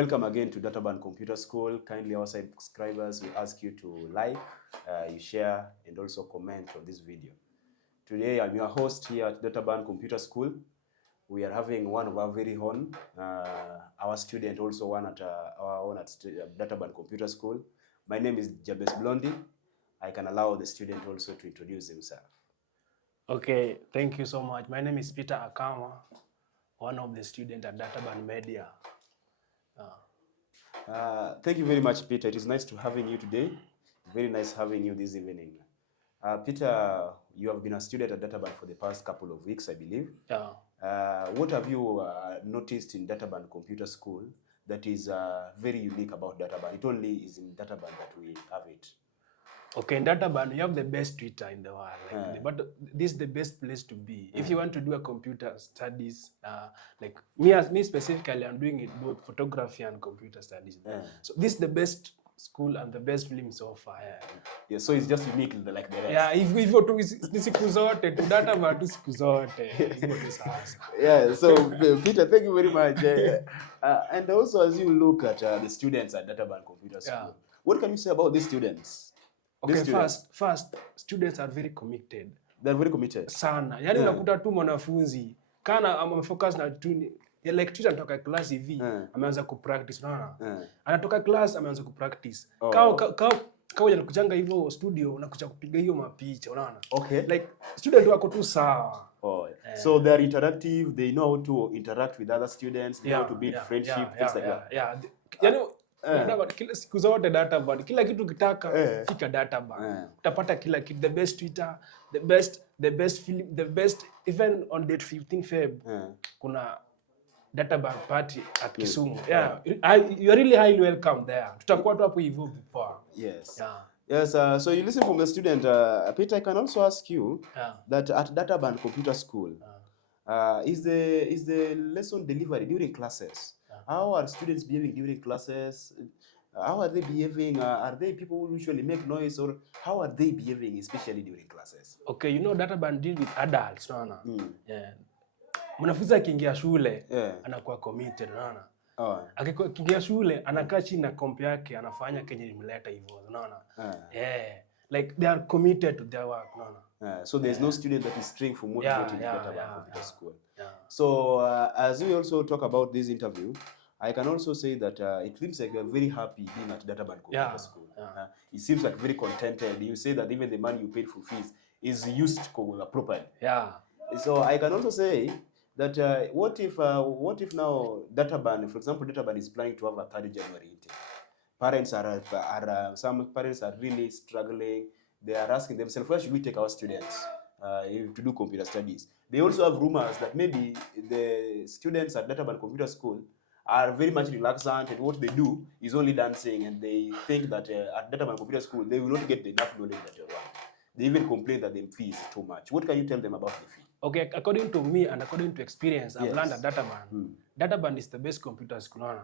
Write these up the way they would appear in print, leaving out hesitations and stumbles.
Welcome again to Databurn Computer School. Kindly, our subscribers, we ask you to like, you share, and also comment on this video. Today, I'm your host here at Databurn Computer School. We are having one of our very own, our student, also one at our own at Databurn Computer School. My name is Jabez Blondie. I can allow the student also to introduce himself. Okay, thank you so much. My name is Peter Akama, one of the students at Databurnmedia. Thank you very much, Peter. It is nice to having you today. Very nice having you this evening. Peter, you have been a student at Databurn for the past couple of weeks, I believe. Yeah. What have you noticed in Databurn Computer School that is very unique about Databurn? It only is in Databurn that we have it. Okay, in Databurn, you have the best Twitter in the world. But this is the best place to be. If you want to do a computer studies, like me specifically, I'm doing it both photography and computer studies. So this is the best school and the best film so far. Yeah, so it's just unique like the rest. Yeah, if you to siku zote to Databurn to siku zote. Yeah, so Peter, thank you very much. And also, as you look at the students at Databurn Computer School, what can you say about these students? Okay, first, students are very committed. They're very committed. Sana. Yani unakuta tu mwanafunzi kana amefocus na tu like teacher anatoka class hivi ameanza kupractice unaona. Anatoka class ameanza kupractice. Kao kuchanga hivyo studio unakuja kupiga hiyo mapicha unaona. Okay. Like student wako tu sawa. So they are interactive, they know how to interact with other students, they know how to build friendship, things like that. Yeah. Yani kila siku zote Databurn, kila kitu kitaka fika Databurn. Utapata kila kitu, the best Twitter, the best film, the best even on date 15 Feb. Kuna Databurn party at Kisumu. You are really highly welcome there. Tutakuwa tu hapo hivyo before. Yes. Yes, so you listen from the student. Peter, I can also ask you that at Databurn Computer School, is the lesson delivery during classes? How are students behaving during classes? How are they behaving? Are they people who usually make noise, or how are they behaving, especially during classes? Okay, you know Databurn deal with adults, unaona. Mwanafunzi akiingia shule anakuwa committed, unaona. Akiingia shule anakaa chini na kompi yake anafanya kenye imleta hivyo, unaona. Like they are committed to their work, unaona. So there's no student that is straying from motivated in Databurn Computer School. So as we also talk about this interview, I can also say that it seems like you're very happy being at Databurn Computer School. It seems like very contented. You say that even the money you paid for fees is used properly. So I can also say that what if now Databurn, for example, Databurn is planning to have a 3rd January intake. Parents some parents are really struggling. They are asking themselves, where should we take our students to do computer studies? They also have rumors that maybe the students at Databurn Computer School are very much relaxant, and what they do is only dancing, and they think that at Databurn Computer School they will not get enough knowledge that they want. They even complain that the fee is too much. What can you tell them about the fee? Okay, according to me and according to experience, I've learned at Databurn. Databurn is the best computer school.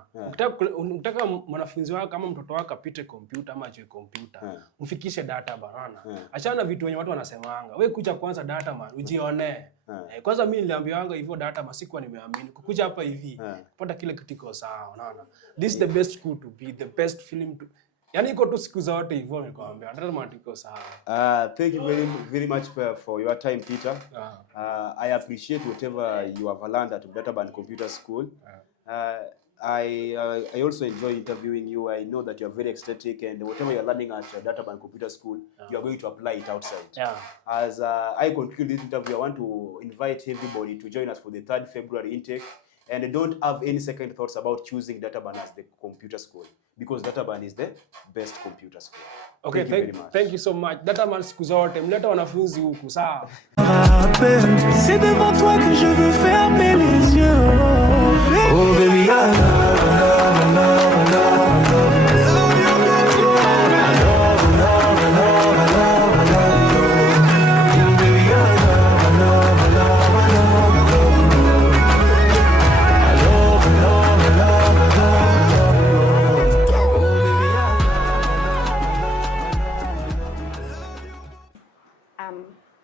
Ukitaka mwanafunzi wako kama mtoto wako apite computer ama ajue computer, mfikishe Databurn. Achana vitu wenye watu wanasemanga. Wewe kuja kwanza Databurn, ujione. Kwanza mimi niliambiwanga hivyo Databurn, sikuwa nimeamini. Kukuja hapa hivi, pata kile kitu kiko sawa, unaona. This is the best school to be, the best film to yani iko tu siku zote hivyo nikwambia. Databurn iko sawa. Thank you very much for your time, Peter. I appreciate whatever you have learned at Databurn Computer School. I also enjoy interviewing you. I know that you are very ecstatic, and whatever you are learning at Databurn Computer School, you are going to apply it outside. As I conclude this interview, I want to invite everybody to join us for the 3rd February intake, and don't have any second thoughts about choosing Databurn as the computer school, because Databurn is the best computer school. Okay, thank you so much. Databurn siku zote mleta wanafunzi huku sawa. C'est devant toi que je veux fermer les yeux. Oh baby, I love.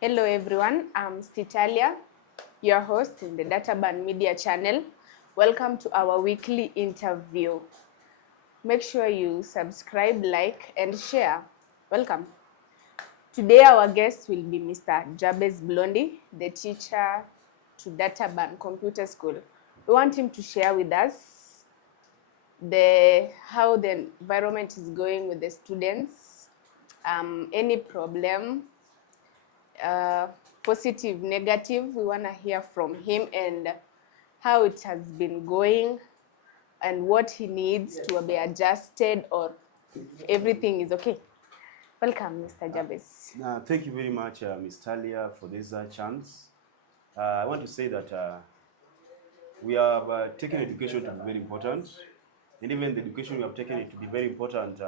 Hello everyone, I'm Stitalia, your host in the Databurnmedia channel. Welcome to our weekly interview. Make sure you subscribe, like, and share. Welcome. Today our guest will be Mr. Jabez Blondie, the teacher to Databurn Computer School. We want him to share with us how the environment is going with the students, any problem, positive, negative. We want to hear from him and how it has been going and what he needs to be adjusted or if everything is okay. Welcome, Mr. Jabez. Thank you very much, Ms. Talia, for this chance. I want to say that we have taken education to be very important, and even the education we have taken it to be very important.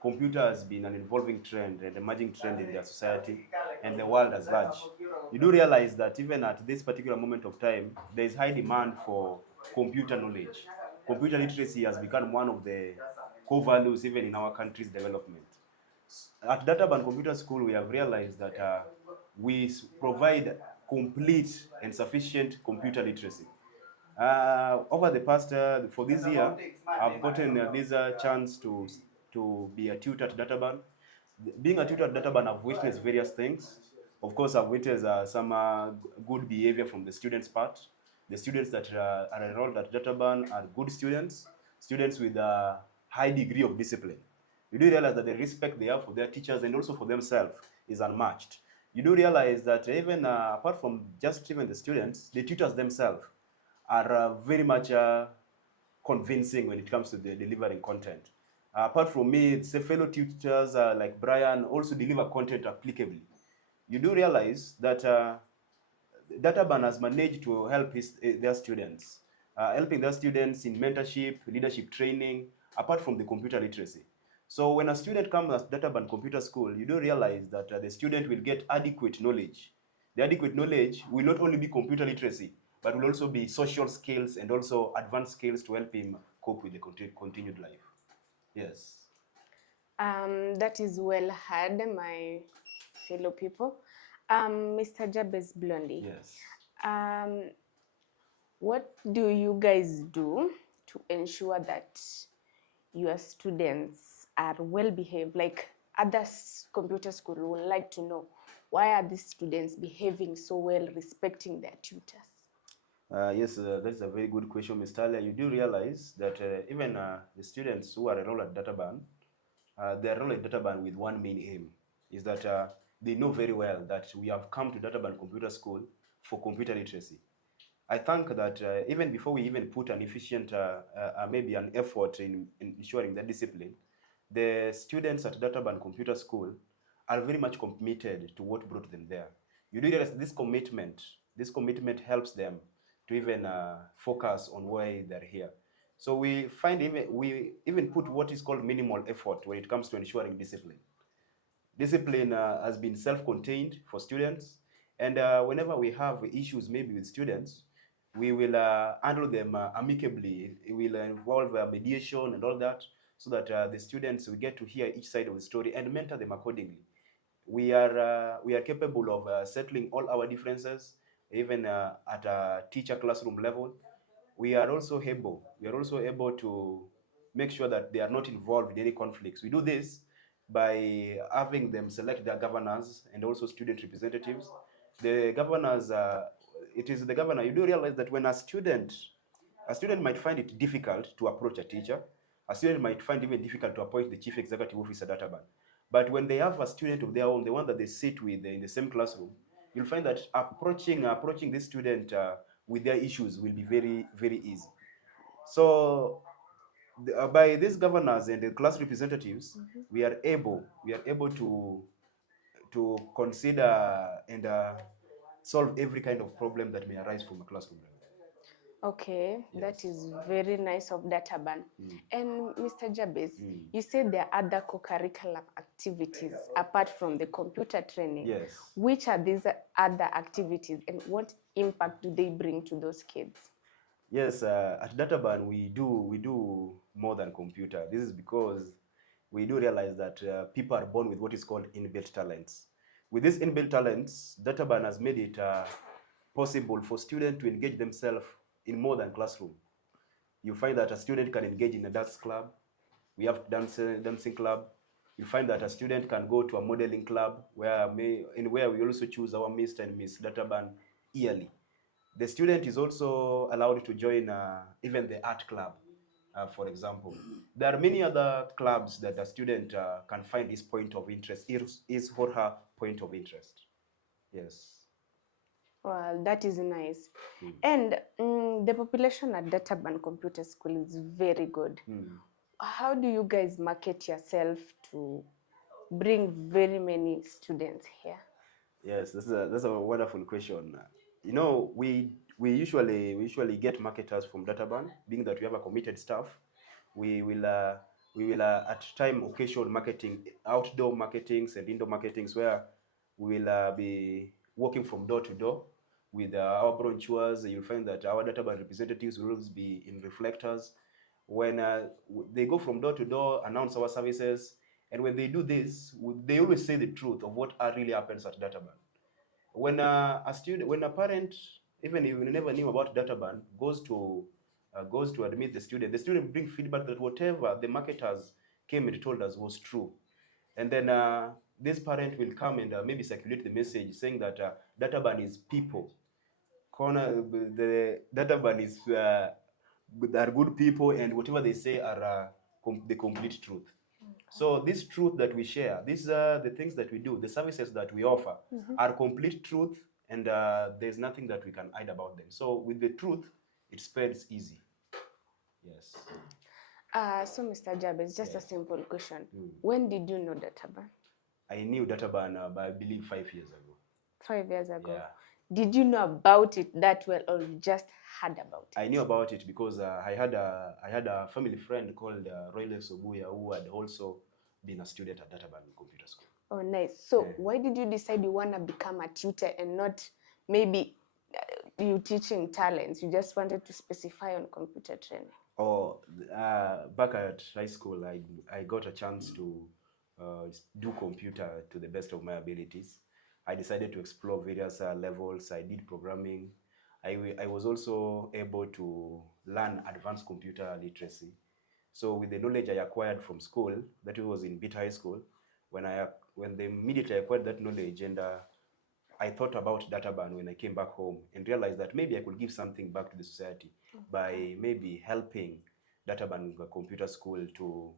Computer has been an evolving trend and emerging trend in their society and the world as large. You do realize that even at this particular moment of time, there is high demand for computer knowledge. Computer literacy has become one of the core values even in our country's development. At Databurn Computer School, we have realized that we provide complete and sufficient computer literacy. Over the past, for this year, I've gotten this chance to be a tutor at Databurn. Being a tutor at Databurn, I've witnessed various things. Of course, I've witnessed some good behavior from the students' part. The students that are enrolled at Databurn are good students, students with a high degree of discipline. You do realize that the respect they have for their teachers and also for themselves is unmatched. You do realize that even apart from just even the students, the tutors themselves are very much convincing when it comes to the delivering content. Apart from me, say fellow tutors like Brian also deliver content applicably. You do realize that Databurn has managed to help their students, helping their students in mentorship, leadership training, apart from the computer literacy. So when a student comes at Databurn Computer School, you do realize that the student will get adequate knowledge. The adequate knowledge will not only be computer literacy, but will also be social skills and also advanced skills to help him cope with the continued life. Yes. That is well heard, my fellow people. Mr. Jabez Blondie. Yes. What do you guys do to ensure that your students are well behaved? Like other computer schools would like to know, why are these students behaving so well, respecting their tutors? Yes, that's a very good question, Ms. Talia. You do realize that even the students who are enrolled at Databurn, they are enrolled at Databurn with one main aim, is that they know very well that we have come to Databurn Computer School for computer literacy. I think that even before we even put an efficient, maybe an effort in ensuring that discipline, the students at Databurn Computer School are very much committed to what brought them there. You do realize this commitment helps them to even focus on why they're here. So we even put what is called minimal effort when it comes to ensuring discipline. Discipline has been self-contained for students, and whenever we have issues maybe with students, we will handle them amicably. It will involve mediation and all that, so that the students will get to hear each side of the story and mentor them accordingly. We are capable of settling all our differences, even at a teacher classroom level. We are also able to make sure that they are not involved in any conflicts. We do this by having them select their governors and also student representatives. The governors, it is the governor. You do realize that when a student might find it difficult to approach a teacher, a student might find it even difficult to appoint the chief executive officer at Databurn. But when they have a student of their own, the one that they sit with in the same classroom, you'll find that approaching this student with their issues will be very, very easy. So by these governors and the class representatives, we are able to consider and solve every kind of problem that may arise from a classroom level. Okay, yes. That is very nice of Databurn. And Mr. Jabez, you said there are other co-curriculum activities apart from the computer training. Yes. Which are these other activities and what impact do they bring to those kids? Yes, at Databurn we do more than computer. This is because we do realize that people are born with what is called inbuilt talents. With these inbuilt talents, Databurn has made it possible for students to engage themselves in more than classroom. You find that a student can engage in a dance club, We have dancing club. You find that a student can go to a modeling club where we also choose our Mr. and Miss Databurn yearly. The student is also allowed to join even the art club, for example. There are many other clubs that a student can find his point of interest, his or her point of interest. Yes. Well, that is nice. And the population at Databurn Computer School is very good. How do you guys market yourself to bring very many students here? Yes, that's a wonderful question. You know, we usually get marketers from Databurn, being that we have a committed staff. We will at time occasion marketing, outdoor marketings and indoor marketings, where we will be working from door to door with our brochures. You'll find that our Databurn representatives will always be in reflectors. When they go from door to door, announce our services, and when they do this, they always say the truth of what really happens at Databurn. When when a parent, even if you never knew about Databurn, goes to admit the student bring feedback that whatever the marketers came and told us was true. And then this parent will come and maybe circulate the message saying that Databurn is people. The Databurn is are good people, and whatever they say are the complete truth. So this truth that we share, these are the things that we do, the services that we offer are complete truth, and there's nothing that we can hide about them. So with the truth, it spreads easy. Yes. So Mr. Jabez, just a simple question. When did you know Databurn? I knew Databurn, I believe 5 years ago. 5 years ago? Yeah. Did you know about it that well, or you just heard about it? I knew about it because I had a family friend called Royle Sobuya, who had also been a student at Databurn Computer School. Oh, nice. So why did you decide you want to become a tutor and not maybe you teaching talents? You just wanted to specify on computer training? Oh, back at high school, I got a chance to do computer to the best of my abilities. I decided to explore various levels. I did programming. I was also able to learn advanced computer literacy. So with the knowledge I acquired from school, that was in Beta High School, when they immediately acquired that knowledge, and I thought about Databurn when I came back home and realized that maybe I could give something back to the society by maybe helping Databurn Computer School to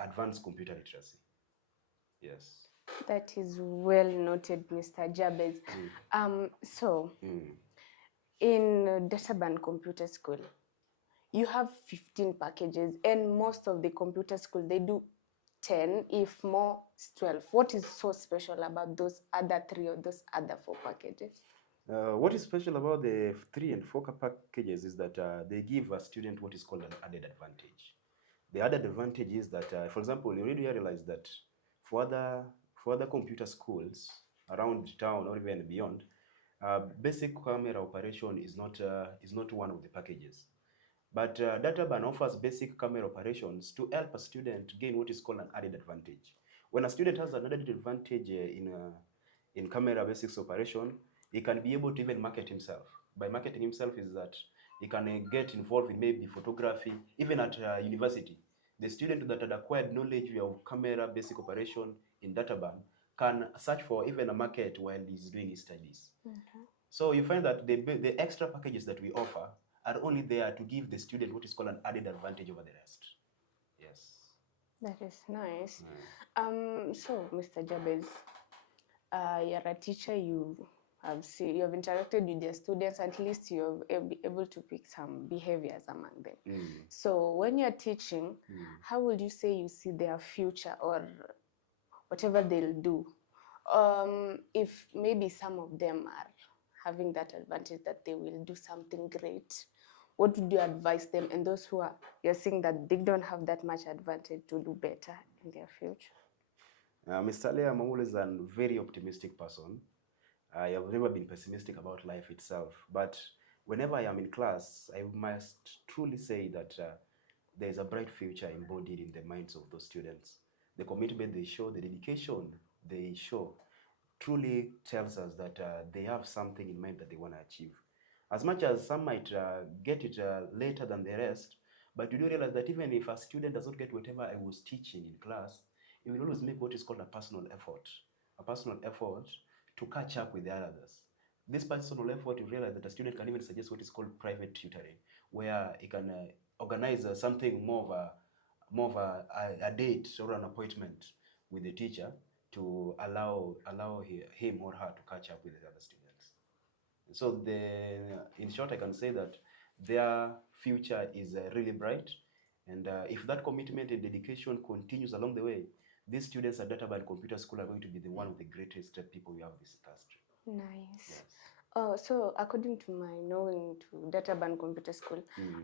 advance computer literacy. Yes. That is well noted, Mr. Jabez. In Databurn Computer School, you have 15 packages, and most of the computer school, they do 10, if more, 12. What is so special about those other 3 or those other 4 packages? What is special about the 3 and 4 packages is that they give a student what is called an added advantage. The added advantage is that, for example, you already realize that for other computer schools around town or even beyond, basic camera operation is not one of the packages. But Databurn offers basic camera operations to help a student gain what is called an added advantage. When a student has an added advantage in camera basics operation, he can be able to even market himself. By marketing himself is that he can get involved in maybe photography, even at university. The student that had acquired knowledge of camera basic operation in Databurn can search for even a market while he's doing his studies. So you find that the extra packages that we offer are only there to give the student what is called an added advantage over the rest. Yes. That is nice. So, Mr. Jabez, you're a teacher. You have interacted with your students. At least you're able to pick some behaviors among them. So, when you're teaching, how would you say you see their future or whatever they'll do? If maybe some of them are having that advantage that they will do something great, what would you advise them? And those who you're seeing that they don't have that much advantage to do better in their future? Mr. Lea, I'm always a very optimistic person. I have never been pessimistic about life itself. But whenever I am in class, I must truly say that there is a bright future embodied in the minds of those students. The commitment they show, the dedication they show, truly tells us that they have something in mind that they want to achieve. As much as some might get it later than the rest, But you do realize that even if a student does not get whatever I was teaching in class, he will always make what is called a personal effort to catch up with the others. This personal effort, you realize that a student can even suggest what is called private tutoring, where he can organize something more of a date or an appointment with the teacher to allow him or her to catch up with the other students. So in short, I can say that their future is really bright, and if that commitment and dedication continues along the way, these students at Databurn Computer School are going to be one of the greatest people we have in this industry. Nice. Yes. Oh, so according to my knowing to Databurn Computer School,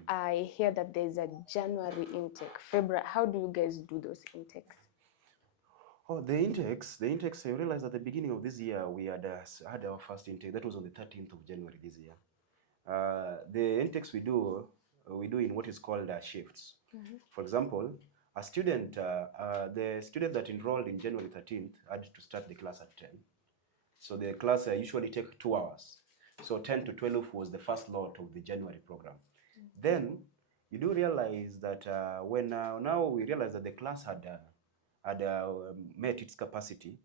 I hear that there's a January intake, February. How do you guys do those intakes? Oh, the intakes, I realized at the beginning of this year, we had our first intake. That was on the 13th of January this year. The intakes we do in what is called shifts. For example, the student that enrolled in January 13th had to start the class at 10. So the class usually take 2 hours. So 10 to 12 was the first lot of the January program. Then you do realize that when now we realize that the class had met its capacity,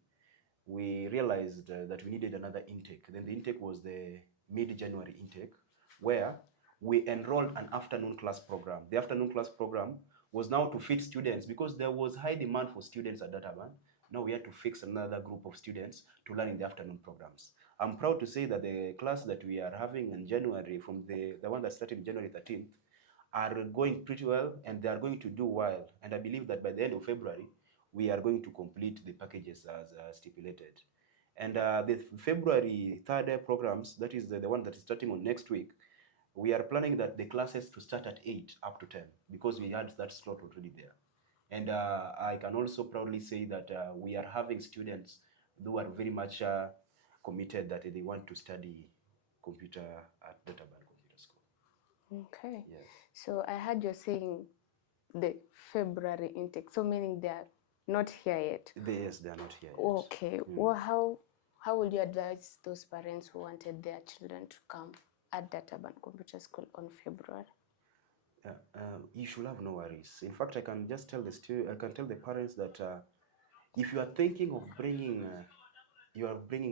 we realized that we needed another intake. Then the intake was the mid-January intake, where we enrolled an afternoon class program. The afternoon class program was now to fit students because there was high demand for students at Databurn. Now we had to fix another group of students to learn in the afternoon programs. I'm proud to say that the class that we are having in January, from the one that started January 13th, are going pretty well, and they are going to do well. And I believe that by the end of February, we are going to complete the packages as stipulated. And the February 3rd programs, that is the one that is starting on next week, we are planning that the classes to start at 8 up to 10 because we had that slot already there. And I can also proudly say that we are having students who are very much committed that they want to study computer at Databurnmedia. Okay. Yes. So I heard you're saying the February intake, so meaning they are not here yet. Yes, they are not here yet. Okay. Well, how would you advise those parents who wanted their children to come at Databurn Computer School on February? You should have no worries. In fact, I can just tell the parents that if you are thinking of bringing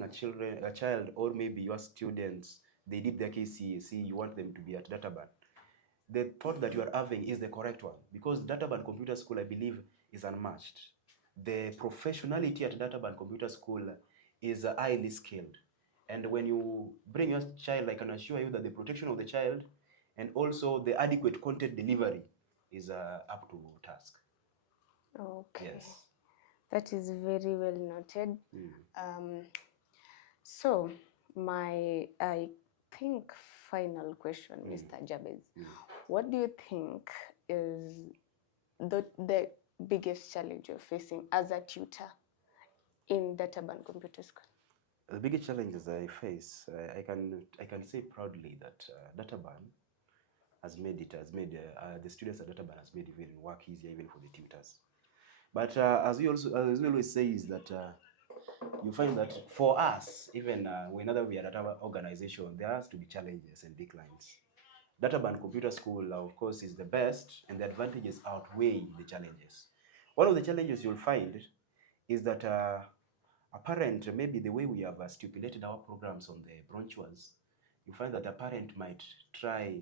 a child, or maybe your students, they did their KCSE, you want them to be at Databurn, the thought that you are having is the correct one, because Databurn Computer School, I believe, is unmatched. The professionality at Databurn Computer School is highly skilled. And when you bring your child, I can assure you that the protection of the child and also the adequate content delivery is up to task. Okay. Yes. That is very well noted. So my, I think, final question, Mr. Jabez. What do you think is the biggest challenge you're facing as a tutor in Databurn Computer School? The biggest challenges I face, I can say proudly that Databurn has made the students at Databurn has made even work easier even for the tutors. But as we always say, is that you find that for us, even whenever we are at our organization, there has to be challenges and declines. Databurn Computer School, of course, is the best, and the advantages outweigh the challenges. One of the challenges you'll find is that a parent, maybe the way we have stipulated our programs on the brochures, you find that a parent might try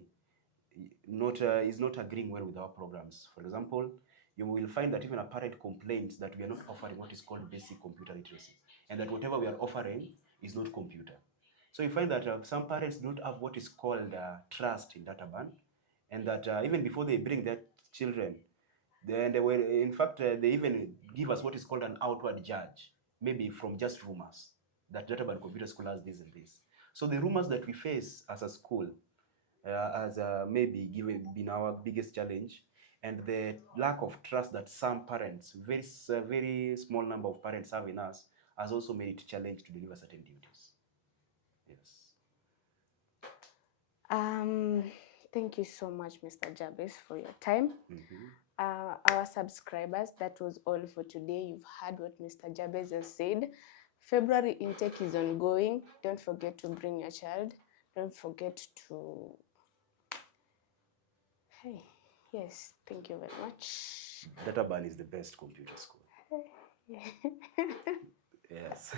is not agreeing well with our programs. For example, you will find that even a parent complains that we are not offering what is called basic computer literacy, and that whatever we are offering is not computer. So you find that some parents don't have what is called trust in Databurn, and that even before they bring their children, they even give us what is called an outward judge, maybe from just rumors that Databurn Computer School has this and this. So the rumors that we face as a school has maybe been our biggest challenge, and the lack of trust that some parents, very small number of parents have in us, has also made it a challenge to deliver certain duties. Yes. Thank you so much, Mr. Jabez, for your time. Our subscribers, that was all for today. You've heard what Mr. Jabez has said. February intake is ongoing. Don't forget to bring your child. Don't forget to... Hey. Yes, thank you very much. Databurn is the best computer school. Yes.